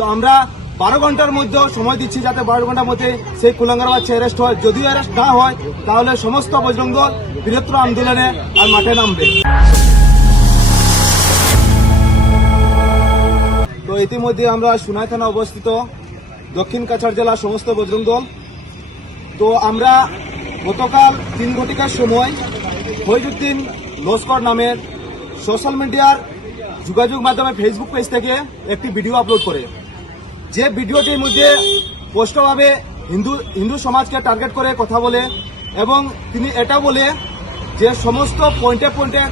তো আমরা 12 ঘন্টার মধ্যে সময় দিচ্ছি, যাতে 12 ঘন্টার মধ্যে সেই কুলাঙ্গার বাচ্চা অ্যারেস্ট হয়। যদিও অ্যারেস্ট না হয় তাহলে সমস্ত বজরং দল বৃহত্তর আন্দোলনে আর মাঠে নামবে। তো ইতিমধ্যে আমরা সোনাই থানা অবস্থিত দক্ষিণ কাছাড় জেলার সমস্ত বজরং দল, তো আমরা গতকাল 3 ঘটিকার সময় ফৈজুদ্দিন লস্কর নামের সোশ্যাল মিডিয়ার যোগাযোগ মাধ্যমে ফেসবুক পেজ থেকে একটি ভিডিও আপলোড করে, যে ভিডিওটির মধ্যে স্পষ্টভাবে হিন্দু সমাজকে টার্গেট করে কথা বলে এবং তিনি এটা বলে যে সমস্ত পয়েন্টে পয়েন্টে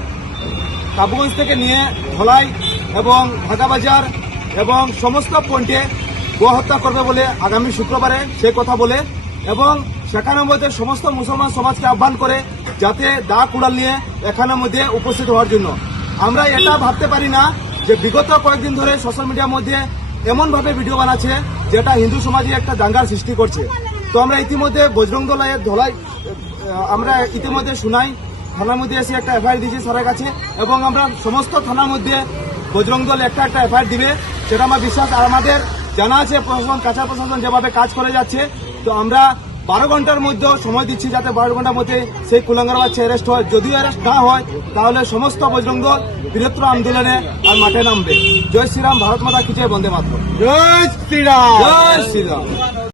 কাবুগঞ্জ থেকে নিয়ে ধলাই এবং ঢাকাবাজার এবং সমস্ত পয়েন্টে গোহত্যা করবে বলে আগামী শুক্রবারে সে কথা বলে এবং সেখানের মধ্যে সমস্ত মুসলমান সমাজকে আহ্বান করে যাতে দা কুড়াল নিয়ে এখানের মধ্যে উপস্থিত হওয়ার জন্য। আমরা এটা ভাবতে পারি না যে বিগত কয়েকদিন ধরে সোশ্যাল মিডিয়ার মধ্যে এমনভাবে ভিডিও বানাচ্ছে যেটা হিন্দু সমাজে একটা দাঙ্গার সৃষ্টি করছে। তো আমরা ইতিমধ্যে বজরং দলের ধলাই আমরা ইতিমধ্যে শুনাই থানার মধ্যে এসে একটা এফআইআর দিয়েছি স্যারের কাছে এবং আমরা সমস্ত থানার মধ্যে বজরং দল একটা এফআইআর দিবে, সেটা আমার বিশ্বাস। আর আমাদের জানা আছে প্রশাসন, কাছাড় প্রশাসন যেভাবে কাজ করে যাচ্ছে, তো আমরা 12 ঘন্টার মধ্যে সময় দিচ্ছি, যাতে 12 ঘন্টার মধ্যে সেই কুলাঙ্গার বাচ্চা অ্যারেস্ট হয়। যদিও অ্যারেস্ট না হয় তাহলে সমস্ত বজরং দল বৃহত্তর আন্দোলনে আর মাঠে নামবে। জয় শ্রীরাম, ভারত মাতা কি জয়, বন্দে মাতরম। জয় শ্রীরাম। জয় শ্রীরাম।